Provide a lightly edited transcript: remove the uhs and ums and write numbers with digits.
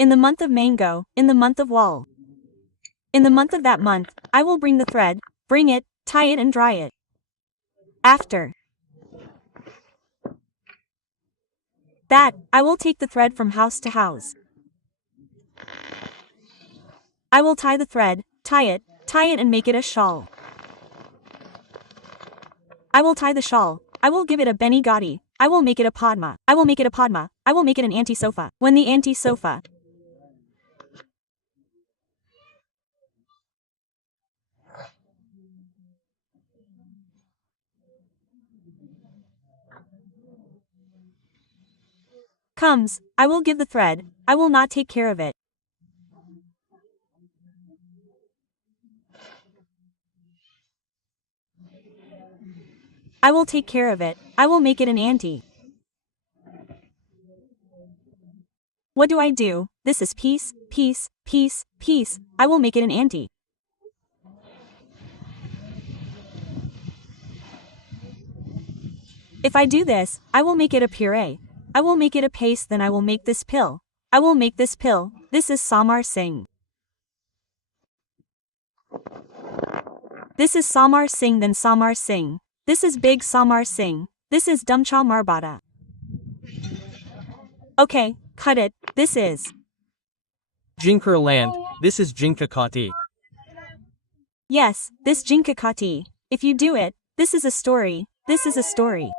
In the month of mango, in the month of wall. In the month of that month, I will bring the thread, bring it, tie it and dry it. After that, I will take the thread from house to house. I will tie the thread, tie it and make it a shawl. I will tie the shawl, I will give it a Benny Gotti, I will make it a Padma, I will make it a Padma, I will make it an anti-sofa. When the anti-sofa comes, I will give the thread, I will not take care of it. I will take care of it, I will make it an ante. What do I do? This is piece, piece, piece, piece, I will make it an ante. If I do this, I will make it a puree. I will make it a paste, then I will make this pill. I will make this pill. This is Samar Singh. This is Samar Singh, then Samar Singh. This is Big Samar Singh. This is Dumcha Marbata. Okay, cut it. This is Jinkar land, this is Jinkakati. Yes, this Jinkakati. If you do it, this is a story. This is a story.